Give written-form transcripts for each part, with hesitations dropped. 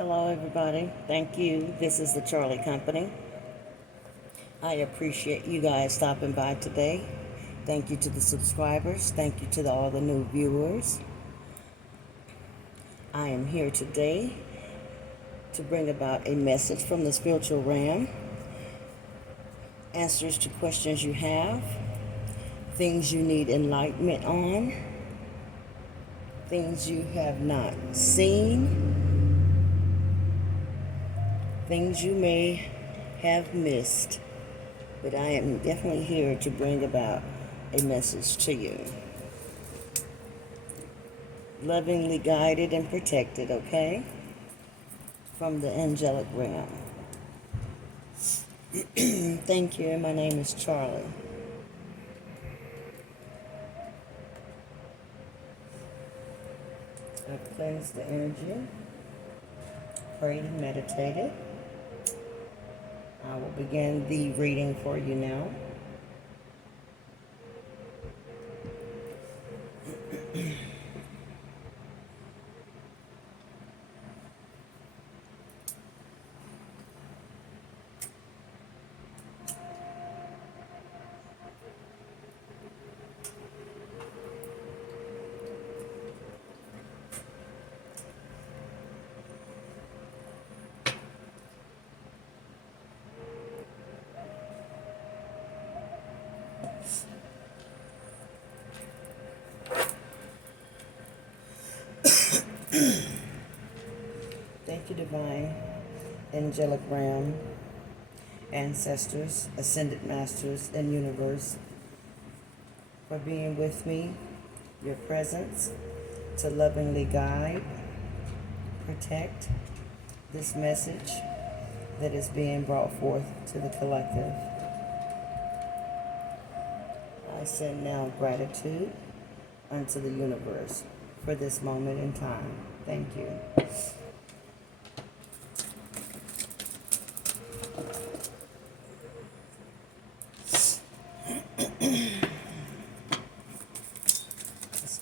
Hello, everybody. Thank you. This is the Charlie Company. I appreciate you guys stopping by today. Thank you to the subscribers. Thank you to all the new viewers. I am here today to bring about a message from the spiritual realm, answers to questions you have, things you need enlightenment on, things you have not seen, things you may have missed. But I am definitely here to bring about a message to you. Lovingly guided and protected, okay? From the angelic realm. Thank you, and my name is Charlie. I've cleansed the energy, prayed and meditated. I will begin the reading for you now. Thank you, Divine, Angelic Realm, Ancestors, Ascended Masters, and Universe, for being with me, your presence, to lovingly guide, protect this message that is being brought forth to the collective. I send now gratitude unto the universe for this moment in time. Thank you.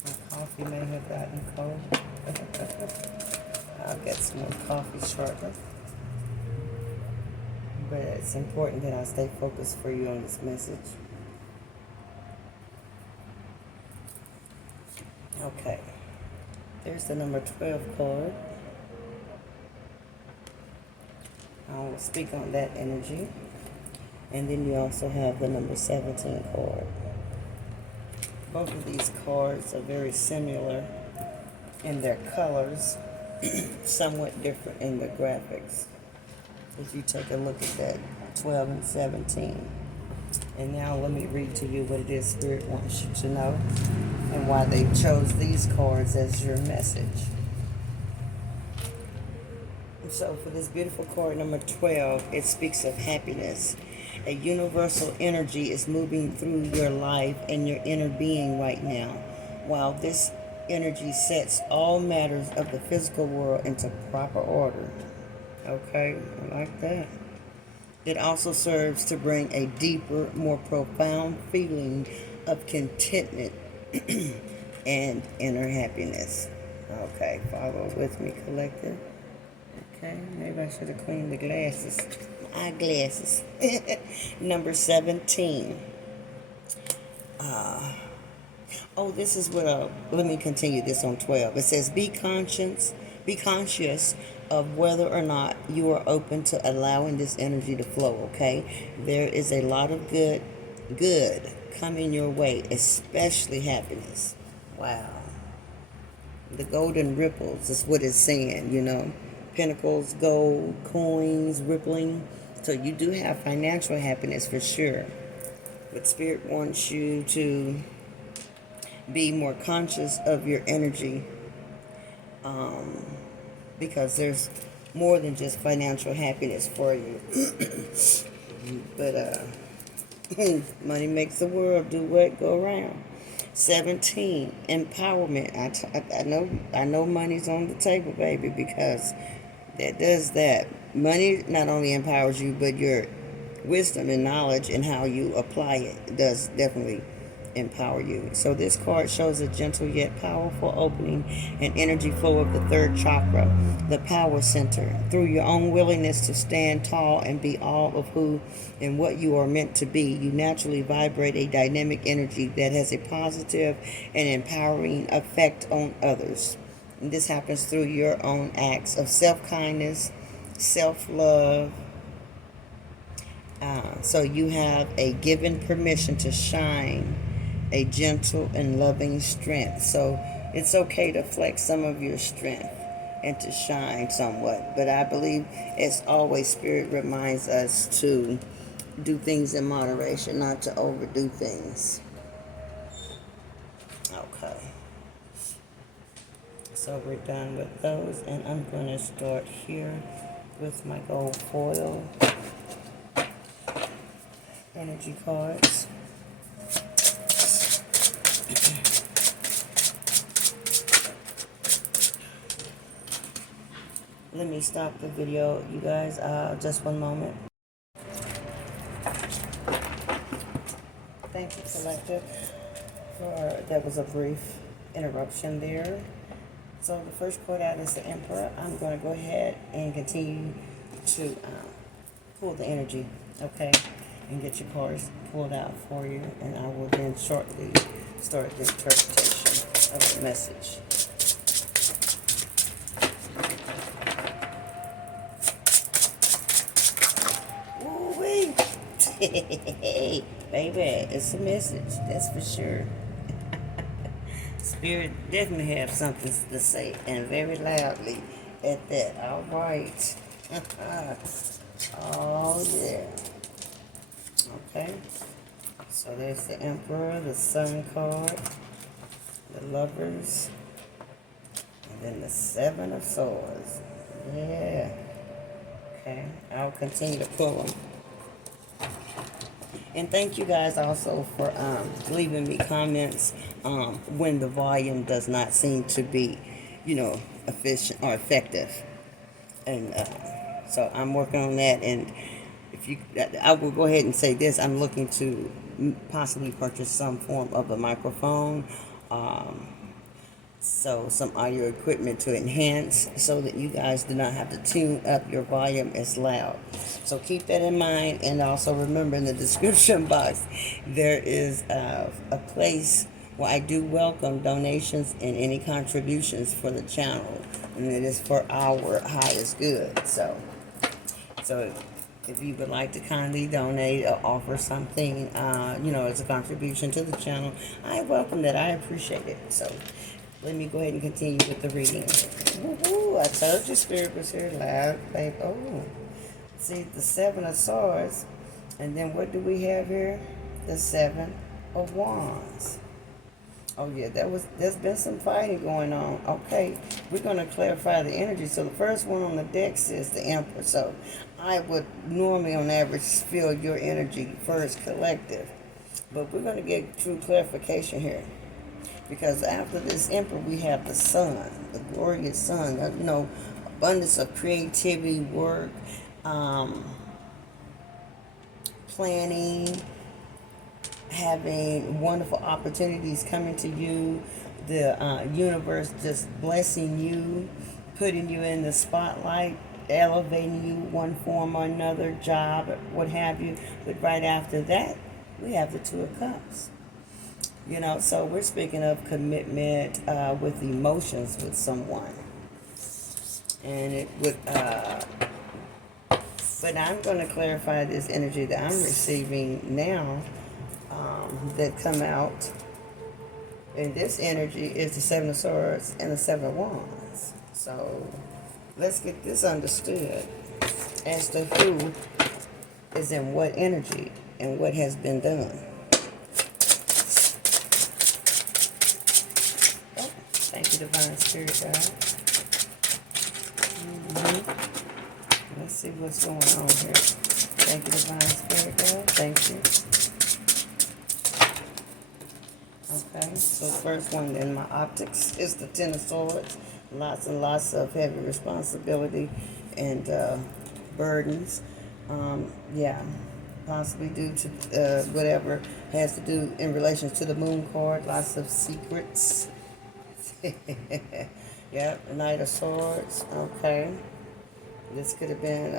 My coffee may have gotten cold. I'll get some more coffee shortly. But it's important that I stay focused for you on this message. Okay. There's the number 12 card. I will speak on that energy. And then you also have the number 17 card. Both of these cards are very similar in their colors, somewhat different in their graphics. If you take a look at that 12 and 17. And now let me read to you what it is Spirit wants you to know and why they chose these cards as your message. So for this beautiful card number 12, it speaks of happiness. A universal energy is moving through your life and your inner being right now, while this energy sets all matters of the physical world into proper order. Okay, I like that. It also serves to bring a deeper, more profound feeling of contentment and inner happiness. Okay, follow with me, collective. Okay, maybe I should have cleaned the glasses. Eyeglasses. Number 17. This is what, let me continue this on 12. It says, be conscious of whether or not you are open to allowing this energy to flow, okay? There is a lot of good coming your way, especially happiness. Wow. The golden ripples is what it's saying, you know. Pentacles, gold, coins, rippling. So you do have financial happiness for sure. But Spirit wants you to be more conscious of your energy, because there's more than just financial happiness for you. But money makes the world do what? Go around. 17, empowerment. I know money's on the table, baby, because that does that. Money not only empowers you, but your wisdom and knowledge and how you apply it does definitely empower you. So this card shows a gentle yet powerful opening and energy flow of the third chakra, the power center. Through your own willingness to stand tall and be all of who and what you are meant to be, you naturally vibrate a dynamic energy that has a positive and empowering effect on others. And this happens through your own acts of self-kindness, self-love. So you have a given permission to shine, a gentle and loving strength. So it's okay to flex some of your strength and to shine somewhat. But I believe, as always, Spirit reminds us to do things in moderation, not to overdo things. Okay. So we're done with those, and I'm going to start here with my gold foil energy cards. Let me stop the video, you guys, just one moment. Thank you, Collective, for that was a brief interruption there. So the first card out is the Emperor. I'm going to go ahead and continue to pull the energy, okay, and get your cards pulled out for you, and I will then shortly start the interpretation of the message. Ooh-wee. Hey, baby, it's a message, that's for sure. Spirit definitely have something to say, and very loudly at that. All right. Oh, yeah. Okay. So there's the Emperor, the Sun card, the Lovers, and then the Seven of Swords. Yeah. Okay. I'll continue to pull them. And thank you guys also for leaving me comments when the volume does not seem to be, efficient or effective. And so I'm working on that. And I will go ahead and say this: I'm looking to possibly purchase some form of a microphone. So some audio equipment to enhance so that you guys do not have to tune up your volume as loud. So keep that in mind, and also remember in the description box there is a place where I do welcome donations and any contributions for the channel, and it is for our highest good. So if you would like to kindly donate or offer something, as a contribution to the channel, I welcome that. I appreciate it. So let me go ahead and continue with the reading. Woo-hoo, I told you Spirit was here loud, babe. Oh, see, the Seven of Swords. And then what do we have here? The Seven of Wands. Oh, yeah, there's been some fighting going on. Okay, we're going to clarify the energy. So the first one on the deck says the Emperor. So I would normally, on average, feel your energy first, collective. But we're going to get true clarification here. Because after this Emperor, we have the Sun, the glorious Sun. Abundance of creativity, work, planning, having wonderful opportunities coming to you, the universe just blessing you, putting you in the spotlight, elevating you one form or another, job, what have you. But right after that, we have the Two of Cups. So we're speaking of commitment with emotions with someone. And it would, but I'm going to clarify this energy that I'm receiving now that come out. And this energy is the Seven of Swords and the Seven of Wands. So let's get this understood as to who is in what energy and what has been done. Thank you, Divine Spirit God. Let's see what's going on here. Thank you, Divine Spirit God. Thank you. Okay, so the first one in my optics is the Ten of Swords. Lots and lots of heavy responsibility and burdens. Yeah. possibly due to whatever has to do in relation to the moon card. Lots of secrets. Yep, Knight of Swords. Okay. This could have been,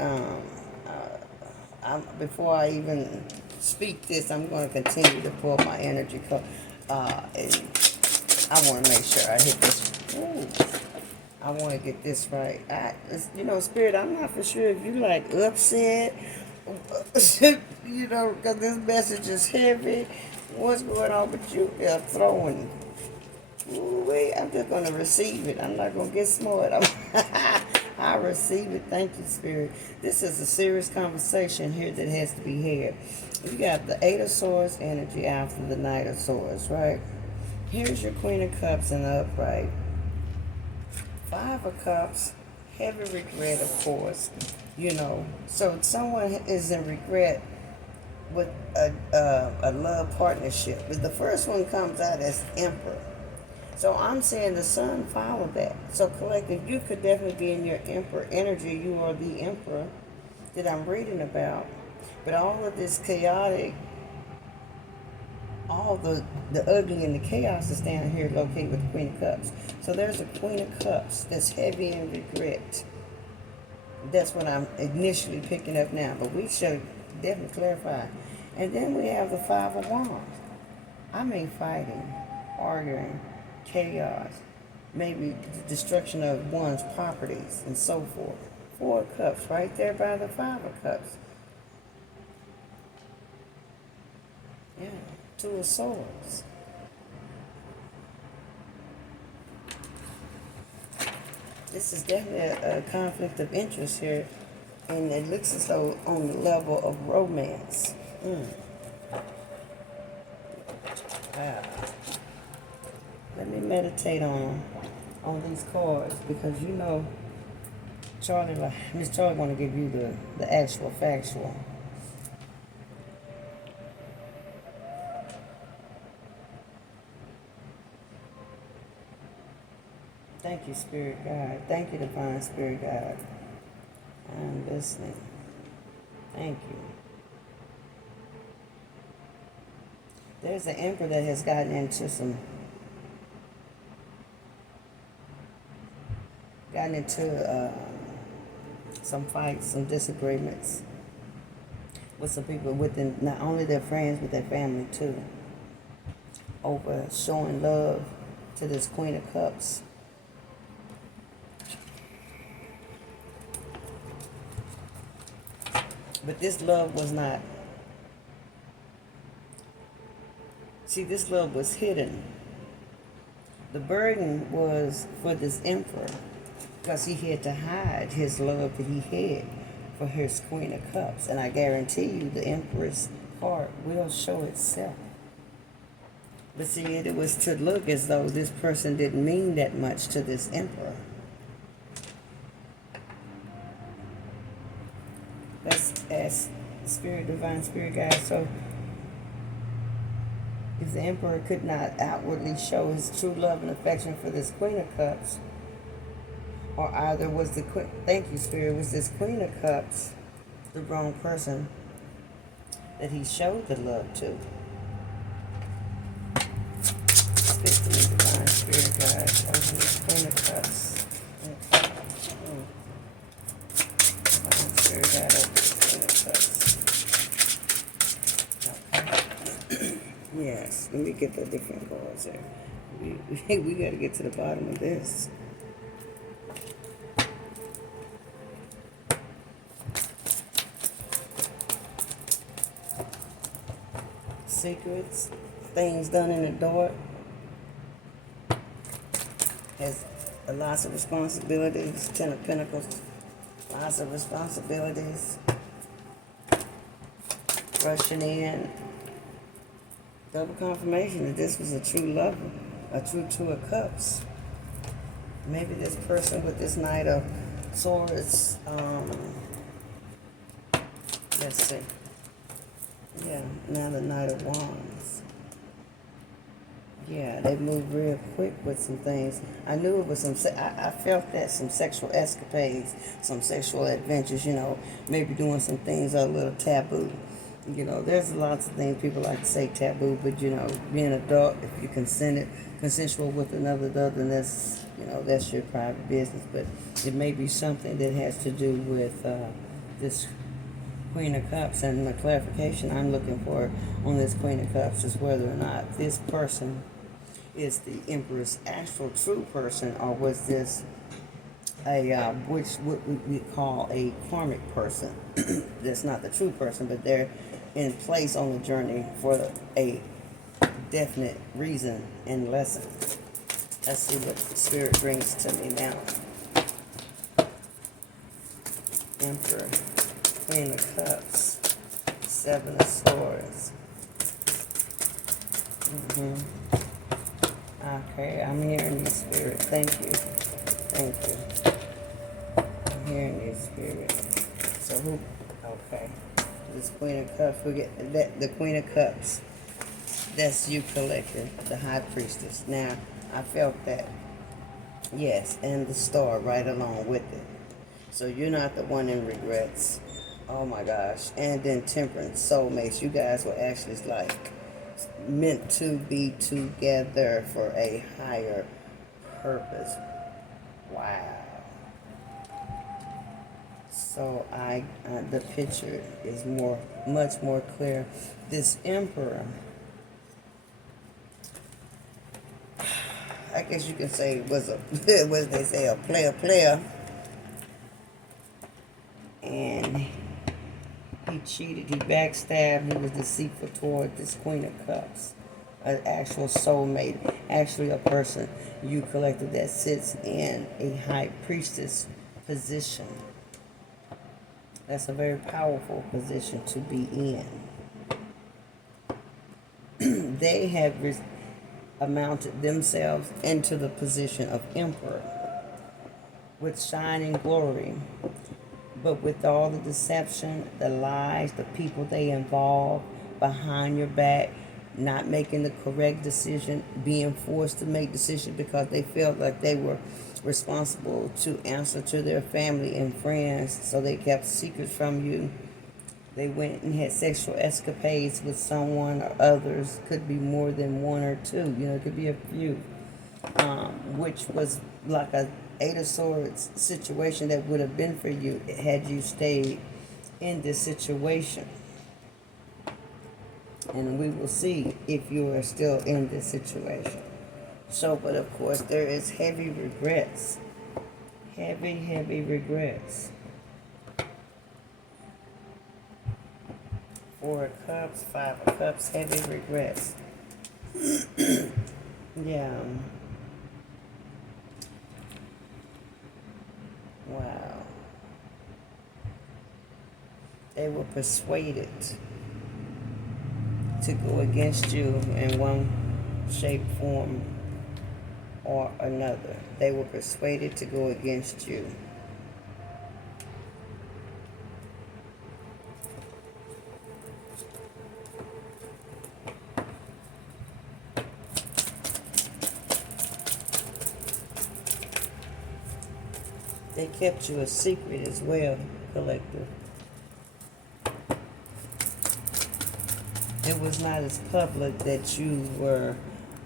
before I even speak this, I'm going to continue to pull my energy. And I want to make sure I hit this. Ooh, I want to get this right. Spirit, I'm not for sure if you like upset, because this message is heavy. What's going on with you? You're throwing. Ooh, wait, I'm just going to receive it. I'm not going to get smart. I receive it. Thank you, Spirit. This is a serious conversation here that has to be had. You got the Eight of Swords energy after the Knight of Swords, right? Here's your Queen of Cups in the upright. Five of Cups, heavy regret, of course. So someone is in regret with a love partnership. But the first one comes out as Emperor. So I'm saying the sun followed that. So collective, you could definitely be in your Emperor energy. You are the Emperor that I'm reading about. But all of this chaotic, all the ugly and the chaos is down here located with the Queen of Cups. So there's a Queen of Cups that's heavy in regret. That's what I'm initially picking up now. But we should definitely clarify. And then we have the Five of Wands. I mean fighting, arguing, chaos, maybe the destruction of one's properties and so forth. Four of Cups right there by the Five of Cups. Yeah, Two of Swords. This is definitely a conflict of interest here, and it looks as though on the level of romance. Wow. Let me meditate on these cards, because Miss Charlie want to give you the actual factual. Thank you, Spirit Guide. Thank you, Divine Spirit Guide. I'm listening. Thank you. There's an Emperor that has gotten into some fights, some disagreements with some people within not only their friends but their family too, over showing love to this Queen of Cups. But this love was not. See, this love was hidden. The burden was for this Emperor, because he had to hide his love that he had for his Queen of Cups. And I guarantee you the Empress card will show itself. But see, it was to look as though this person didn't mean that much to this Emperor. That's Spirit, Divine Spirit Guide. So if the Emperor could not outwardly show his true love and affection for this Queen of Cups, or either was the Queen, thank you, Spirit, was this Queen of Cups the wrong person that he showed the love to? Speak to me, Divine Spirit Guide. Over this Queen of Cups. Divine Spirit Guide over this Queen of Cups. Yes, let me get the different cards here. We got to get to the bottom of this. Secrets, things done in the dark, has lots of responsibilities. Ten of Pentacles, lots of responsibilities. Rushing in. Double confirmation that this was a true lover, a true Two of Cups. Maybe this person with this Knight of Swords, let's see. Yeah, now the Knight of Wands. Yeah, they moved real quick with some things. I knew it was I felt that some sexual escapades, some sexual adventures, maybe doing some things that are a little taboo. You know, there's lots of things people like to say taboo, but you know, being an adult, if you consensual with another adult, then that's, you know, that's your private business. But it may be something that has to do with this Queen of Cups, and the clarification I'm looking for on this Queen of Cups is whether or not this person is the Empress actual true person, or was this which what we call a karmic person. That's not the true person, but they're in place on the journey for a definite reason and lesson. Let's see what Spirit brings to me now. Emperor, Queen of Cups, Seven of Swords. Okay, I'm hearing you, Spirit. Thank you. Thank you. I'm hearing you, Spirit. So who? Okay. This Queen of Cups. We get that, the Queen of Cups. That's you, collective, the High Priestess. Now, I felt that. Yes, and the star right along with it. So you're not the one in regrets. Oh my gosh. And then Temperance, soulmates. You guys were actually like meant to be together for a higher purpose. Wow. So the picture is much more clear. This Emperor, I guess you can say was a what they say, a player, and he cheated, he backstabbed, he was deceitful toward this Queen of Cups, an actual soulmate, actually a person you collected that sits in a High Priestess position. That's a very powerful position to be in. They have amounted themselves into the position of Emperor with shining glory, but with all the deception, the lies, the people they involve behind your back, not making the correct decision, being forced to make decisions because they felt like they were responsible to answer to their family and friends, so they kept secrets from you. They went and had sexual escapades with someone or others. Could be more than one or two. You know, it could be a few. Which was like a Eight of Swords situation that would have been for you had you stayed in this situation. And we will see if you are still in this situation. So, but of course, there is heavy regrets. Heavy regrets. Four of Cups, Five of Cups, heavy regrets. Yeah. Wow. They were persuaded to go against you in one shape, form, or another. They were persuaded to go against you. They kept you a secret as well, collective. It was not as public that you were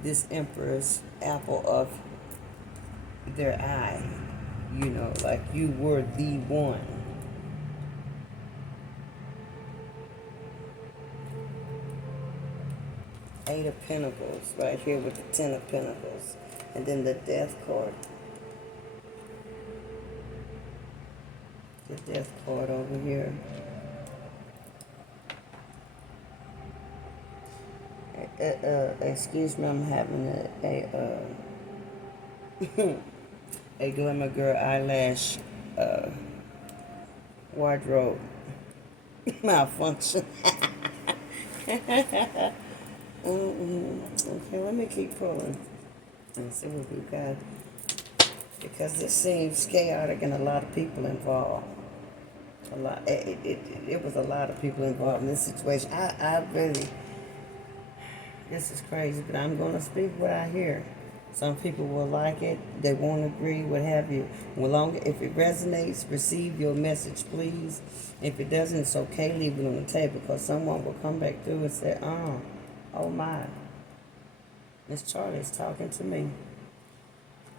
this Empress apple of their eye. You know, like you were the one. Eight of Pentacles right here with the Ten of Pentacles. And then the Death card. The Death card over here. Excuse me, I'm having a Glamour Girl eyelash wardrobe malfunction. Okay, let me keep pulling and see what we got, because this seems chaotic and a lot of people involved. A lot. It was a lot of people involved in this situation. I really, this is crazy, but I'm going to speak what I hear. Some people will like it, they won't agree, what have you. If it resonates, receive your message, please. If it doesn't, it's okay, leave it on the table, because someone will come back through and say, oh my, Miss Charlie's talking to me.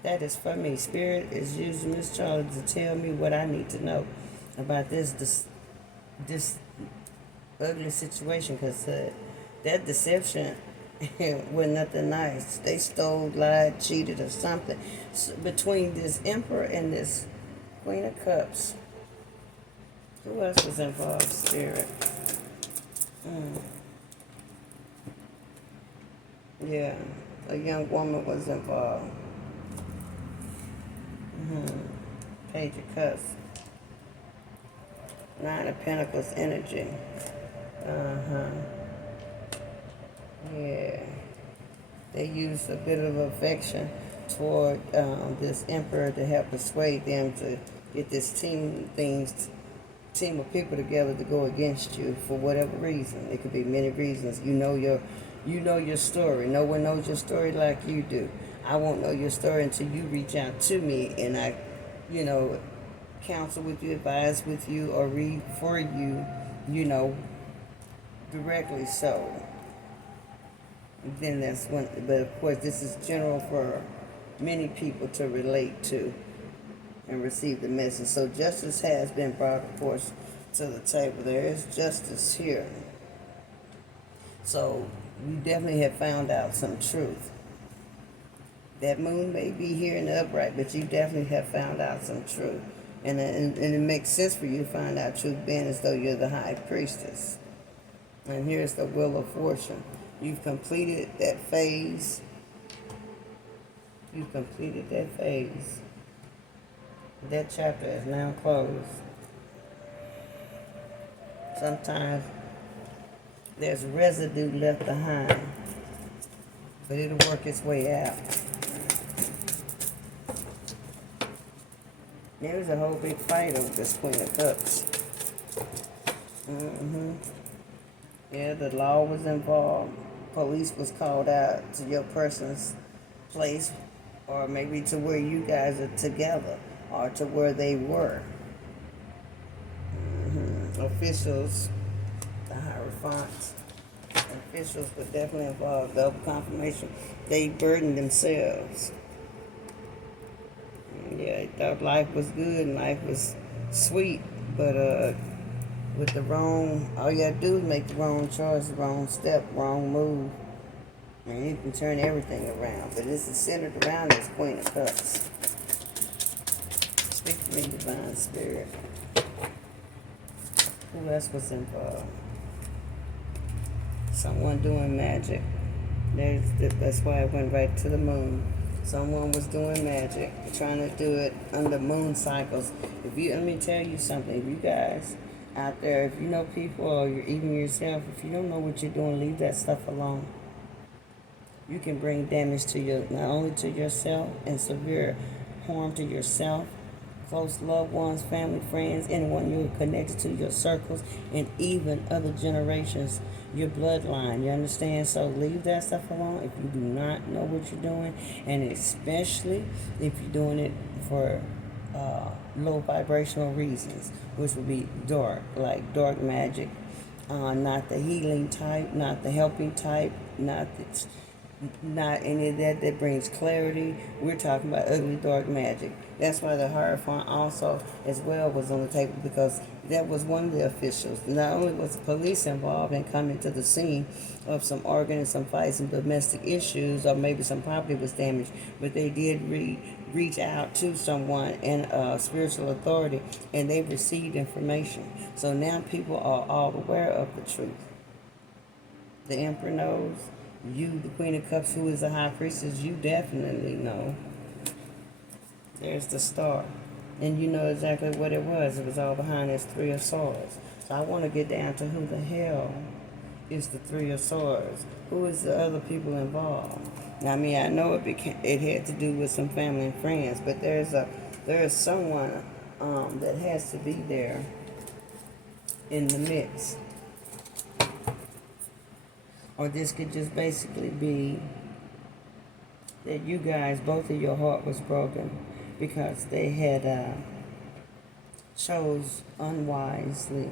That is for me. Spirit is using Miss Charlie to tell me what I need to know about this ugly situation, because that deception was nothing nice. They stole, lied, cheated, or something. So between this Emperor and this Queen of Cups, who else was involved, Spirit? Yeah, a young woman was involved. Page of Cups. Nine of Pentacles energy. Uh-huh. Yeah. They used a bit of affection toward this Emperor to help persuade them to get this team of people together to go against you for whatever reason. It could be many reasons. You know your story. No one knows your story like you do. I won't know your story until you reach out to me and I, counsel with you, advise with you, or read for you, directly so. Then that's when, but of course this is general for many people to relate to and receive the message. So justice has been brought, of course, to the table. There is justice here. So you definitely have found out some truth. That moon may be here in the upright, but you definitely have found out some truth. And it makes sense for you to find out truth, being as though you're the high priestess. And here's the wheel of fortune. You've completed that phase. You've completed that phase. That chapter is now closed. Sometimes there's residue left behind, but it'll work its way out. There was a whole big fight over this Queen of Cups. Yeah, the law was involved. Police was called out to your person's place, or maybe to where you guys are together, or to where they were. Officials, the Hierophants, officials were definitely involved. Double confirmation. They burdened themselves. Yeah, they thought life was good and life was sweet, but with the wrong, all you gotta do is make the wrong choice, the wrong step, wrong move, and you can turn everything around. But this is centered around this Queen of Cups. Speak to me, Divine Spirit. Who else was involved? Someone doing magic. That's why I went right to the moon. Someone was doing magic, trying to do it under moon cycles. Let me tell you something. If you guys out there, if you know people or you're even yourself, if you don't know what you're doing, leave that stuff alone. You can bring damage to not only to yourself and severe harm to yourself, close loved ones, family, friends, anyone you're connected to, your circles, and even other generations, your bloodline, you understand? So leave that stuff alone if you do not know what you're doing, and especially if you're doing it for low vibrational reasons, which would be dark, like dark magic, not the healing type, not the helping type, not any of that brings clarity. We're talking about ugly dark magic. That's why the Hierophant also as well was on the table, because that was one of the officials. Not only was the police involved in coming to the scene of some arguing and some fights and domestic issues, or maybe some property was damaged, but they did reach out to someone in spiritual authority, and they received information. So now people are all aware of the truth. The Emperor knows. You, the Queen of Cups, who is a high priestess, you definitely know. There's the star. And you know exactly what it was. It was all behind this Three of Swords. So I want to get down to who the hell is the Three of Swords. Who is the other people involved? Now, I mean, I know it had to do with some family and friends, but there is someone that has to be there in the mix. Or this could just basically be that you guys, both of your heart was broken because they had chose unwisely.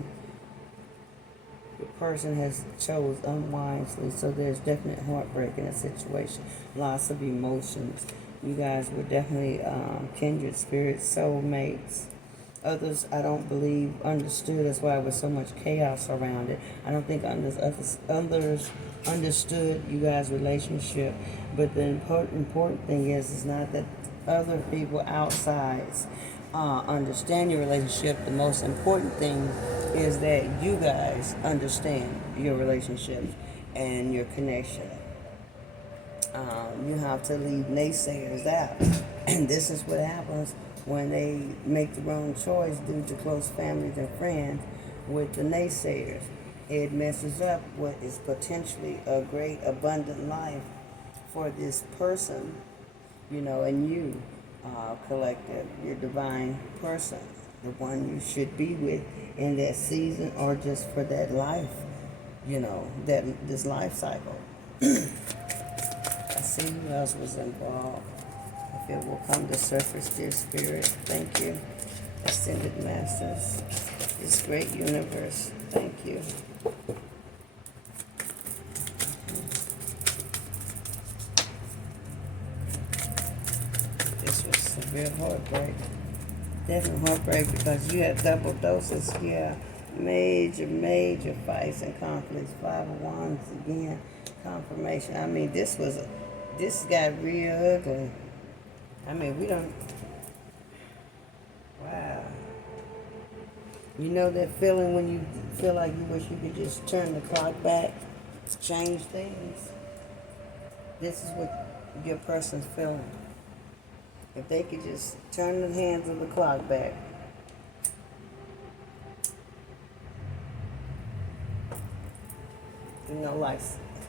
The person has chose unwisely, so there's definite heartbreak in a situation, lots of emotions. You guys were definitely kindred spirits, soulmates. Others, I don't believe, understood. That's why there was so much chaos around it. I don't think others understood you guys' relationship. But the important thing is not that other people outside understand your relationship. The most important thing is that you guys understand your relationship and your connection. You have to leave naysayers out. And this is what happens when they make the wrong choice due to close families and friends with the naysayers. It messes up what is potentially a great, abundant life for this person, and you, collective, your divine person, the one you should be with in that season or just for that life, that this life cycle. I see who else was involved. If it will come to surface, dear spirit, thank you. Ascended masters, this great universe, thank you. This was severe heartbreak. Definitely heartbreak because you had double doses. Yeah, major fights and conflicts. 5 of Wands again, confirmation. I mean, this got real ugly. I mean, we don't. Wow. You know that feeling when you feel like you wish you could just turn the clock back, change things? This is what your person's feeling. If they could just turn the hands of the clock back. Like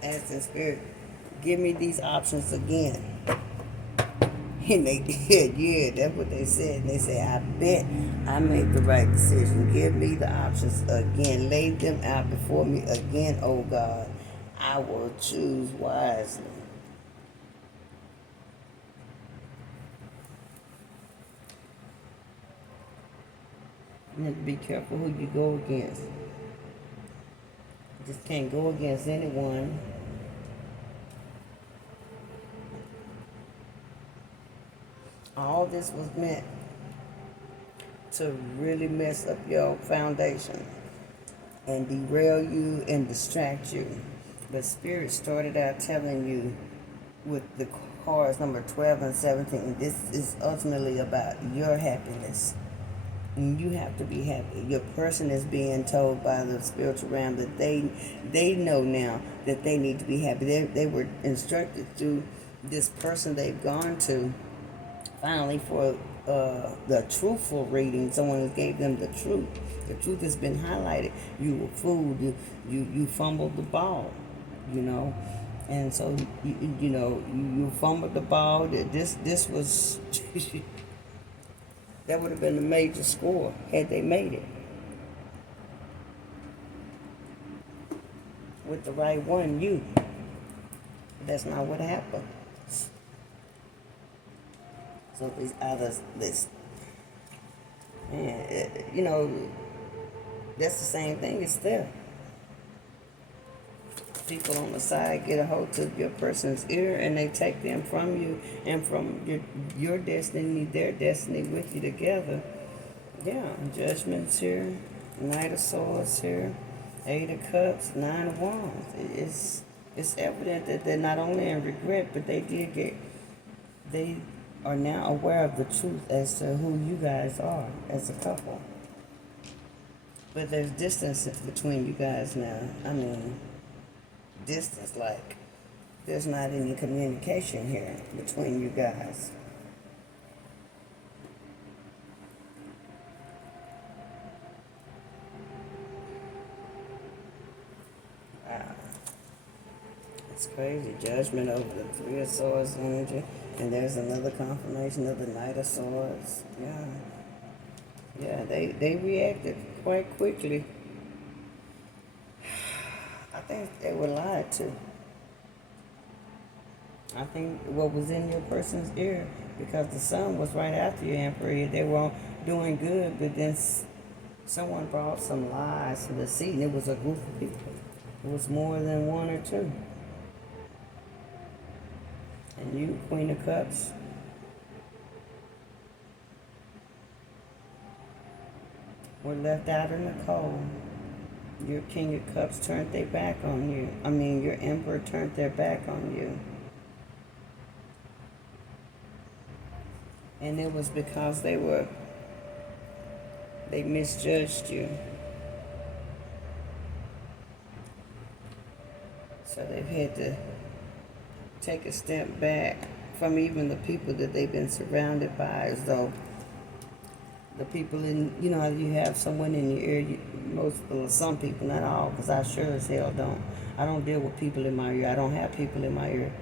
asking spirit, give me these options again. And they did, yeah, that's what they said. And they said, I bet I made the right decision. Give me the options again. Lay them out before me again, oh God. I will choose wisely. You have to be careful who you go against. You just can't go against anyone. All this was meant to really mess up your foundation and derail you and distract you. But Spirit started out telling you with the cards number 12 and 17, this is ultimately about your happiness. And you have to be happy. Your person is being told by the spiritual realm that they know now that they need to be happy. They were instructed through this person they've gone to finally for the truthful reading. Someone gave them the truth. The truth has been highlighted. You were fooled. You fumbled the ball, and so you fumbled the ball. This was that would have been a major score had they made it with the right one. That's not what happened. So these others, that's the same thing. It's there. People on the side get a hold of your person's ear and they take them from you and from your destiny, their destiny with you together. Yeah, Judgment's here, Knight of Swords here, 8 of Cups, 9 of Wands. It's evident that they're not only in regret, but they are now aware of the truth as to who you guys are as a couple. But there's distance between you guys now. I mean, distance, like there's not any communication here between you guys. Wow. It's crazy. Judgment over the 3 of Swords energy. And there's another confirmation of the Knight of Swords. Yeah. Yeah, they reacted quite quickly. I think they were lied to. I think what was in your person's ear, because the sun was right after you, Emperor. They were all doing good, but then someone brought some lies to the seat, and it was a group of people. It was more than one or two. And you, Queen of Cups, were left out in the cold. Your King of Cups turned their back on you. Your Emperor turned their back on you. And it was because they misjudged you. So they've had to take a step back from even the people that they've been surrounded by, as though the people in, how you have someone in your ear, some people, not all, because I sure as hell don't. I don't deal with people in my ear. I don't have people in my ear.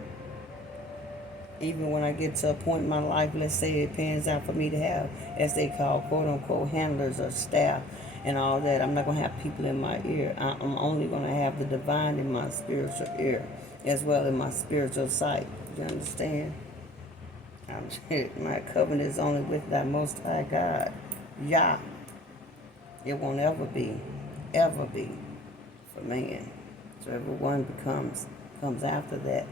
Even when I get to a point in my life, let's say it pans out for me to have, as they call, quote unquote, handlers or staff and all that, I'm not going to have people in my ear. I'm only going to have the divine in my spiritual ear, as well as my spiritual sight. You understand? My covenant is only with thy most high God, Yah. It won't ever be for man. So everyone comes after that.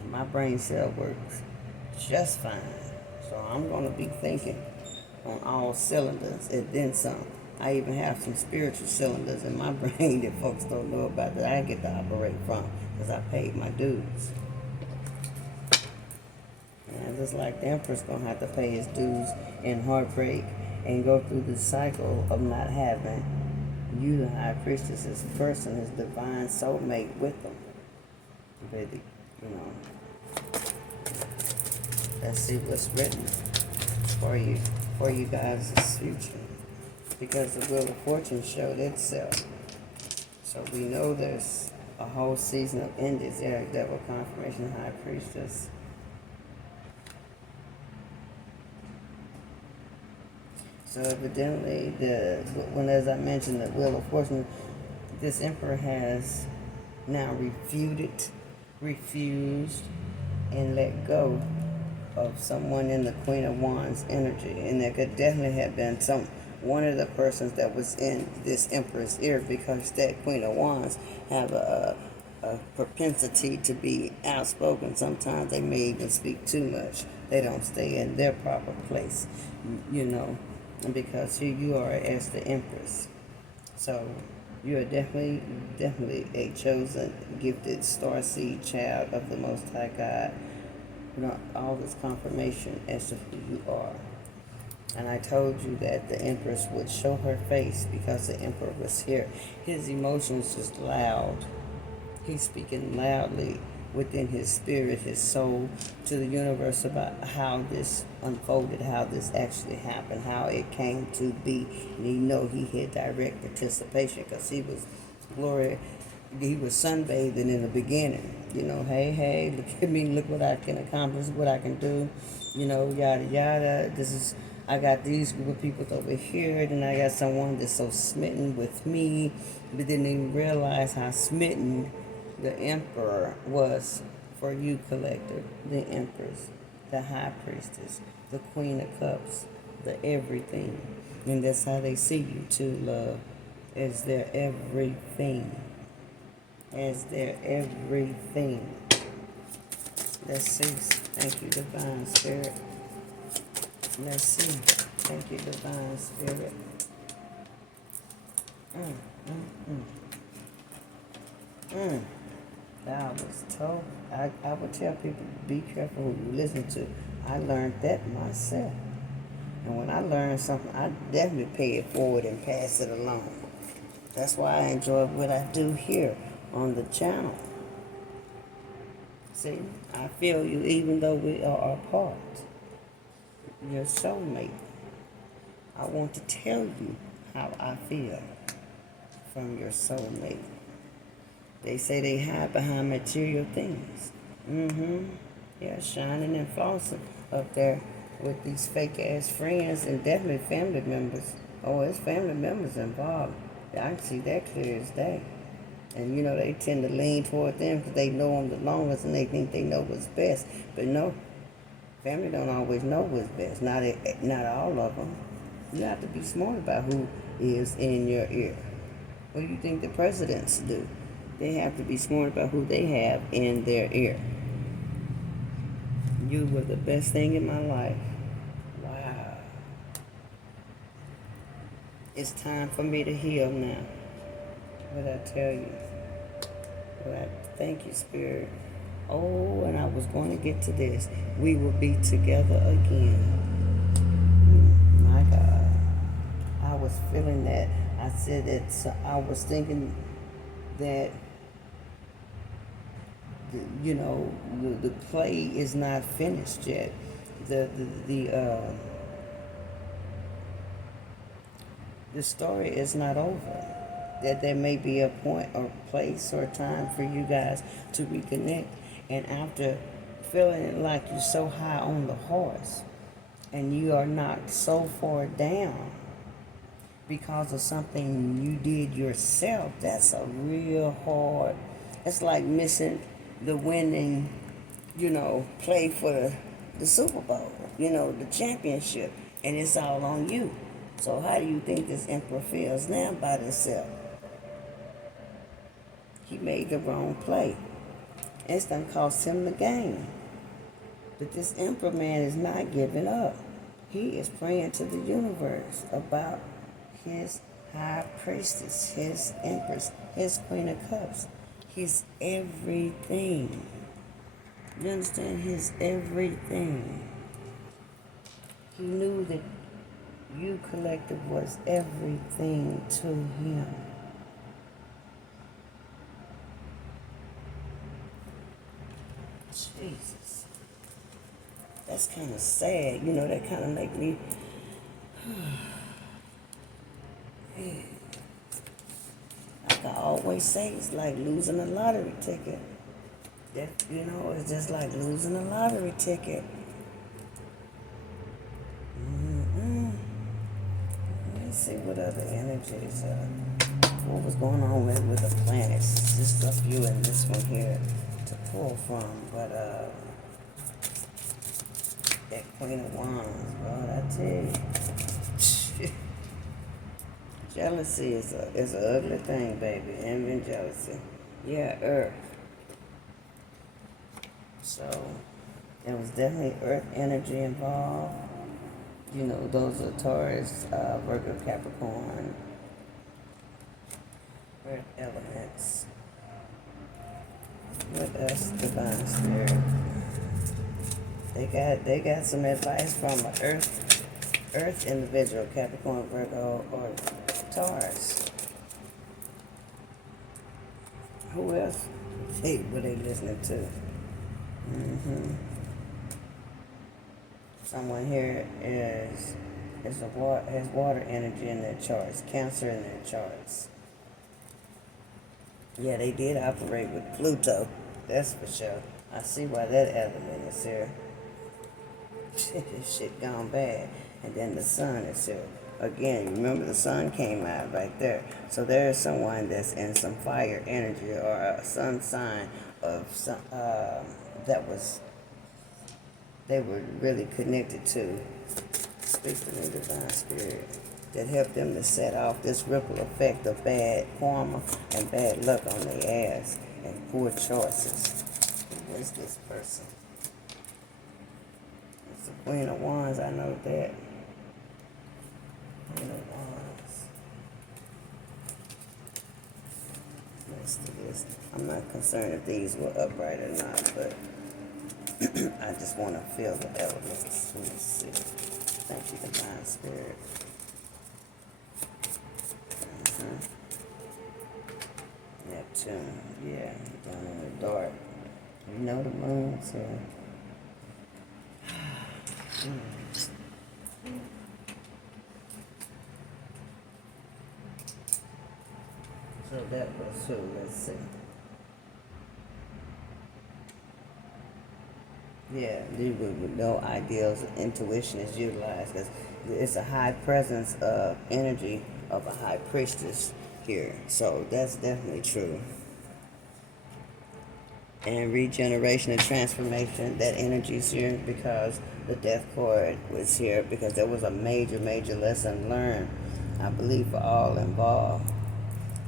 And my brain cell works just fine. So I'm going to be thinking on all cylinders and then some. I even have some spiritual cylinders in my brain that folks don't know about that I get to operate from, because I paid my dues. And just like the Empress going to have to pay his dues in heartbreak and go through the cycle of not having you, the High Priestess, his person, his divine soulmate with them. Baby, let's see what's written for you guys' future. Because the Wheel of Fortune showed itself. So we know there's a whole season of endings there, Devil Confirmation, High Priestess. So evidently, as I mentioned, the Wheel of Fortune, this Emperor has now refused, and let go of someone in the Queen of Wands energy. And there could definitely have been one of the persons that was in this Emperor's ear, because that Queen of Wands have a propensity to be outspoken. Sometimes they may even speak too much. They don't stay in their proper place, because here you are as the Empress. So you are definitely a chosen, gifted, starseed child of the Most High God. All this confirmation as to who you are. And I told you that the Empress would show her face because the Emperor was here. His emotions just loud. He's speaking loudly within his spirit, his soul, to the universe about how this unfolded, how this actually happened, how it came to be. And he had direct participation, because he was sunbathing in the beginning. Hey, look at me, look what I can accomplish, what I can do, yada yada. I got these group of people over here, then I got someone that's so smitten with me, but didn't even realize how smitten the Emperor was for you, collector, the Empress, the High Priestess, the Queen of Cups, the everything. And that's how they see you too, love, as their everything. As their everything. Let's see. Thank you, Divine Spirit. Let's see. Thank you, Divine Spirit. I was told, I would tell people, be careful who you listen to. I learned that myself. And when I learn something, I definitely pay it forward and pass it along. That's why I enjoy what I do here on the channel. See, I feel you even though we are apart. Your soulmate. I want to tell you how I feel from your soulmate. They say they hide behind material things. Yeah, shining and flossing up there with these fake-ass friends and definitely family members. Oh, it's family members involved. I can see that clear as day. And you know, they tend to lean toward them because they know them the longest and they think they know what's best. But no, family don't always know what's best. Not all of them. You have to be smart about who is in your ear. What do you think the presidents do? They have to be smart about who they have in their ear. You were the best thing in my life. Wow. It's time for me to heal now. What I tell you? Thank you, Spirit. Oh, and I was going to get to this. We will be together again. My God. I was feeling that. I said that. So I was thinking that, you know, the play is not finished yet. The story is not over. That there may be a point or place or time for you guys to reconnect. And after feeling like you're so high on the horse and you are knocked so far down because of something you did yourself, that's a real hard. It's like missing the winning, play for the Super Bowl, the championship, and it's all on you. So how do you think this emperor feels now by himself? He made the wrong play. It's done cost him the game. But this emperor man is not giving up. He is praying to the universe about his high priestess, his empress, his queen of cups, his everything. You understand? His everything. He knew that you collective was everything to him. Jesus. That's kind of sad. That kind of make me... Like I always say, it's like losing a lottery ticket. It's just like losing a lottery ticket. Let's see what other energies, what was going on with the planets. Just a few in this one here to pull from, but that Queen of Wands, Lord, I tell you. Jealousy is an ugly thing, baby. Envy and jealousy. Yeah, Earth. So, there was definitely Earth energy involved. Those are Taurus, Virgo, Capricorn, Earth elements. What else, Divine Spirit? They got some advice from an Earth individual, Capricorn, Virgo, or Taurus. Who else were they listening to? Someone here has water energy in their charts, Cancer in their charts. Yeah, they did operate with Pluto, that's for sure. I see why that element is here. Shit gone bad. And then the sun is here. Again, remember the sun came out right there. So there is someone that's in some fire energy or a sun sign of some they were really connected to. Speak to me, Divine Spirit, that helped them to set off this ripple effect of bad karma and bad luck on their ass and poor choices. Who is this person? It's the Queen of Wands, I know that. Queen of Wands. Let's do this. I'm not concerned if these were upright or not, but I just want to feel the elements. Let me see. Thank you, Divine Spirit. Neptune, yeah, down in the dark. You know the moon, so. So that was who? Let's see. Yeah, with no ideals, intuition is utilized because it's a high presence of energy of a high priestess here. So that's definitely true. and regeneration and transformation. That energy's here because the death cord was here because there was a major, major lesson learned, I believe, for all involved.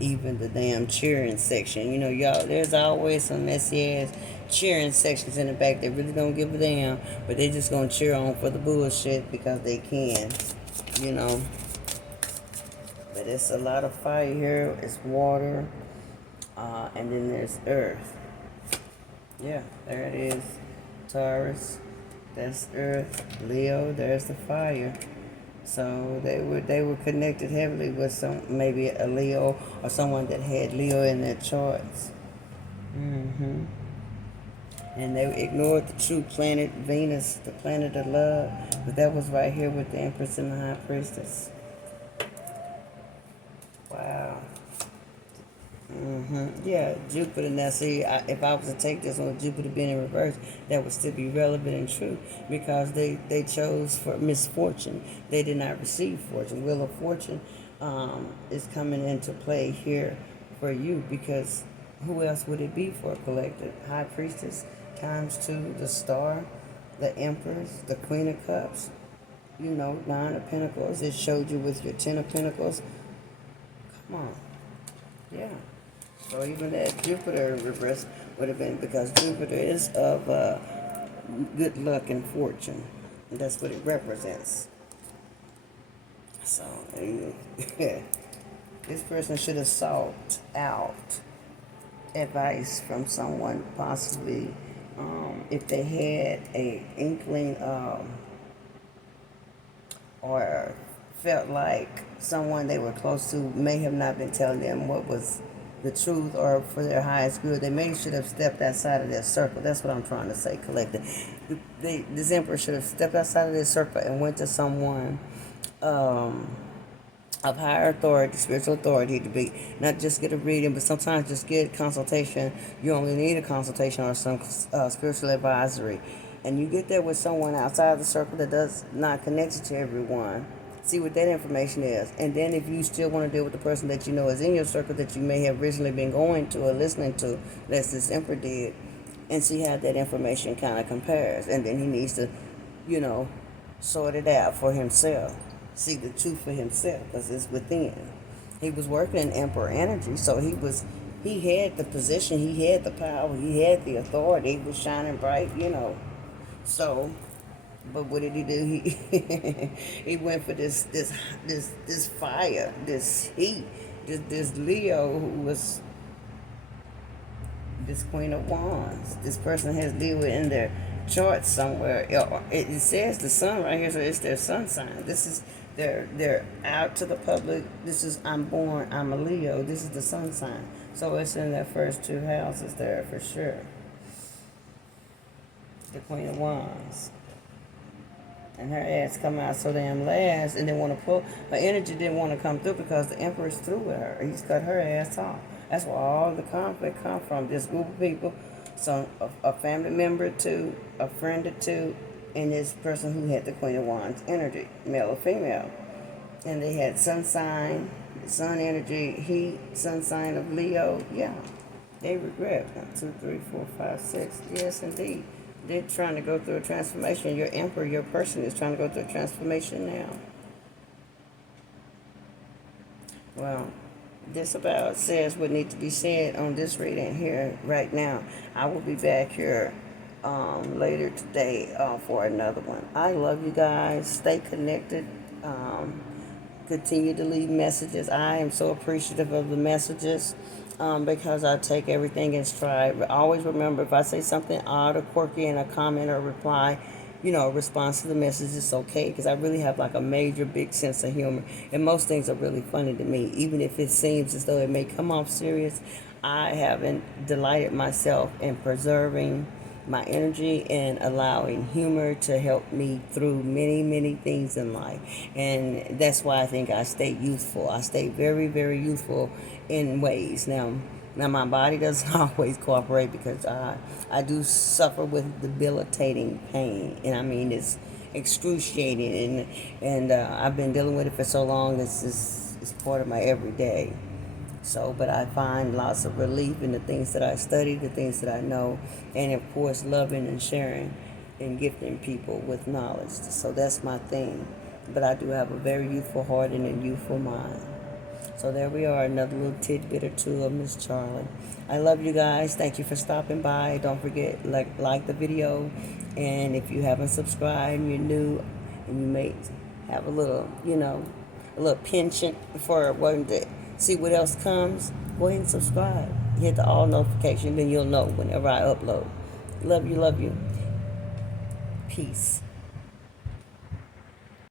Even the damn cheering section. You know, y'all, there's always some messy ass cheering sections in the back that really don't give a damn, but they just gonna cheer on for the bullshit because they can, you know. But it's a lot of fire here. It's water, and then there's earth. Yeah, there it is. Taurus, that's earth. Leo, there's the fire. So they were connected heavily with some maybe a Leo or someone that had Leo in their charts. And they ignored the true planet Venus, the planet of love, but that was right here with the Empress and the High Priestess. Wow. Yeah, Jupiter. Now, see, if I was to take this one with Jupiter being in reverse, that would still be relevant and true because they chose for misfortune. They did not receive fortune. Wheel of Fortune is coming into play here for you because who else would it be for a collective? High Priestess times two, the Star, the Empress, the Queen of Cups. You know, Nine of Pentacles. It showed you with your Ten of Pentacles. Come on. Yeah. So even that Jupiter reverse would have been because Jupiter is of good luck and fortune. And that's what it represents. So this person should have sought out advice from someone, possibly if they had a inkling or felt like someone they were close to may have not been telling them what was the truth or for their highest good. They may should have stepped outside of their circle. That's what I'm trying to say, collective. This emperor should have stepped outside of their circle and went to someone of higher authority, spiritual authority, to be not just get a reading, but sometimes just get consultation. You only need a consultation or some spiritual advisory, and you get there with someone outside the circle that does not connect you to everyone. See what that information is, and then if you still want to deal with the person that you know is in your circle that you may have originally been going to or listening to, as this emperor did, and see how that information kind of compares, and then he needs to, you know, sort it out for himself, see the truth for himself, because it's within. He was working in emperor energy, so he had the position, he had the power, he had the authority, he was shining bright, you know. So, but what did he do? He he went for this fire, this heat, this Leo who was this Queen of Wands. This person has Leo in their chart somewhere. It says the sun right here, so it's their sun sign. This is they're out to the public. This is I'm a Leo. This is the sun sign. So it's in their first two houses there for sure. The Queen of Wands. And her ass come out so damn last and didn't want to pull. Her energy didn't want to come through because the Emperor's through with her. He's cut her ass off. That's where all the conflict come from. This group of people, so a family member to a friend or two, and this person who had the Queen of Wands energy, male or female. And they had sun sign, sun energy, heat, sun sign of Leo. Yeah, they regret. 1, 2, 3, 4, 5, 6. Yes, indeed. They're trying to go through a transformation. Your emperor, your person is trying to go through a transformation now. Well, this about says what needs to be said on this reading here right now. I will be back here later today for another one. I love you guys. Stay connected. Continue to leave messages. I am so appreciative of the messages because I take everything in stride. But always remember, if I say something odd or quirky in a comment or reply, you know, response to the message, it's okay because I really have like a major big sense of humor. And most things are really funny to me. Even if it seems as though it may come off serious, I haven't delighted myself in preserving my energy and allowing humor to help me through many, many things in life. And that's why I think I stay youthful. I stay very, very youthful in ways. Now my body doesn't always cooperate because I do suffer with debilitating pain. And I mean, it's excruciating. And I've been dealing with it for so long, it's part of my everyday. So, but I find lots of relief in the things that I study, the things that I know, and of course, loving and sharing and gifting people with knowledge. So that's my thing. But I do have a very youthful heart and a youthful mind. So there we are, another little tidbit or two of Miss Charlie. I love you guys. Thank you for stopping by. Don't forget, like the video. And if you haven't subscribed and you're new and you may have a little, a little penchant for wanting to see what else comes, go ahead and subscribe. Hit the all notification, then you'll know whenever I upload. Love you, love you. Peace.